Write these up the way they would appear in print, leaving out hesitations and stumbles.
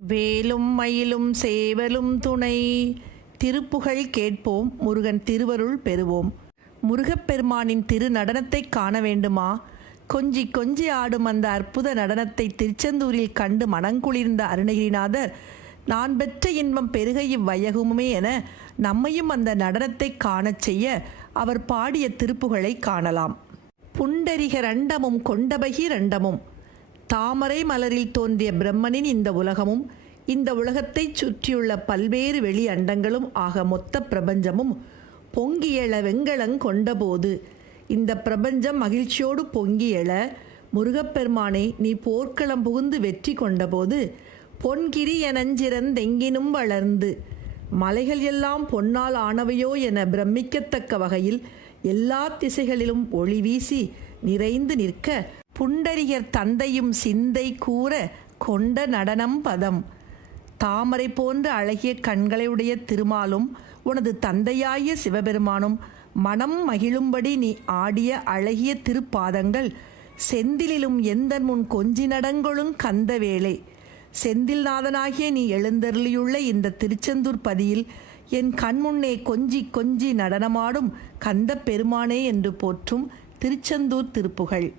வேலும் மயிலும் சேவலும் துணை. திருப்புகழ் கேட்போம், முருகன் திருவருள் பெறுவோம். முருகப்பெருமானின் திரு நடனத்தை காண வேண்டுமா? கொஞ்சி கொஞ்சி ஆடும் அந்த அற்புத நடனத்தை திருச்செந்தூரில் கண்டு மனங்குளிர்ந்த அருணகிரிநாதர், நான் பெற்ற இன்பம் பெருக இவ்வையகமுமே என நம்மையும் அந்த நடனத்தை காணச் செய்ய அவர் பாடிய திருப்புகழை காணலாம். புண்டரிக ரண்டமும் கொண்டபகி ரண்டமும். தாமரை மலரில் தோன்றிய பிரம்மனின் இந்த உலகமும் இந்த உலகத்தை சுற்றியுள்ள பல்வேறு வெளி அண்டங்களும் ஆக மொத்த பிரபஞ்சமும் பொங்கியெழ வெங்கலங் கொண்டபோது, இந்த பிரபஞ்சம் மகிழ்ச்சியோடு பொங்கியெழ முருகப்பெருமானை நீ போர்க்களம் புகுந்து வெற்றி கொண்டபோது, பொன்கிரி எனஞ்சிறந்தெங்கினும் வளர்ந்து, மலைகள் எல்லாம் பொன்னால் ஆனவையோ என பிரமிக்கத்தக்க வகையில் எல்லா திசைகளிலும் ஒளி வீசி நிறைந்து நிற்க, புண்டரிகர் தந்தையும் சிந்தை கூற கொண்ட நடனம் பதம். தாமரை போன்ற அழகிய கண்களையுடைய திருமாலும் உனது தந்தையாய சிவபெருமானும் மனம் மகிழும்படி நீ ஆடிய அழகிய திருப்பாதங்கள் செந்திலும் எந்தன் முன் கொஞ்சி நடங்கொழுங் கந்த வேளை. செந்தில்நாதனாகிய நீ எழுந்தருளியுள்ள இந்த திருச்செந்தூர் பதியில் என் கண்முன்னே கொஞ்சி கொஞ்சி நடனமாடும் கந்த பெருமானே என்று போற்றும் திருச்செந்தூர் திருப்புகழ்.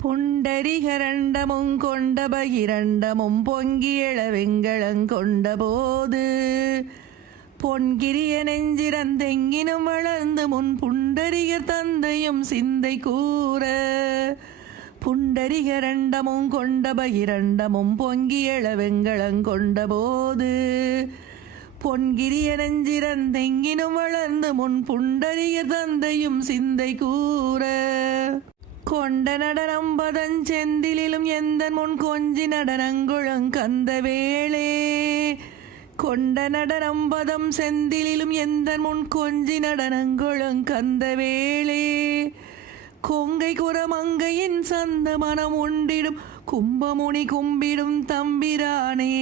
புண்டரிகரண்டமும் கொண்ட பகிரண்டமும் பொங்கியெழ வெங்கலங்கொண்ட போது, பொன்கிரிய நெஞ்சிறந்தெங்கினும் வளர்ந்து முன் புண்டரிகர் தந்தையும் சிந்தை கூற, புண்டரிகரண்டமும் கொண்ட பகிரண்டமும் பொங்கியெழ வெங்கலங்கொண்ட போது, பொன்கிரிய நெஞ்சிறந்தெங்கினும் வளர்ந்து முன் புண்டரிகர் தந்தையும் சிந்தை கூற, கொண்ட நடனம் பதஞ்செந்திலும் எந்தன் முன் கொஞ்சி நடனங்குழங் கந்த வேளே. கொண்ட நடனம் பதம் செந்திலும் எந்தன் முன் கொஞ்சி நடனங்குழங் கந்த வேளே. கொங்கை குரமங்கையின் சந்த மனம் உண்டிடும் கும்பமுனி கும்பிடும் தம்பிரானே.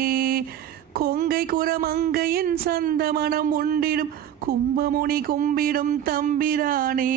கொங்கை குரமங்கையின் சந்த மனம் உண்டிடும் கும்பமுனி கும்பிடும் தம்பிரானே.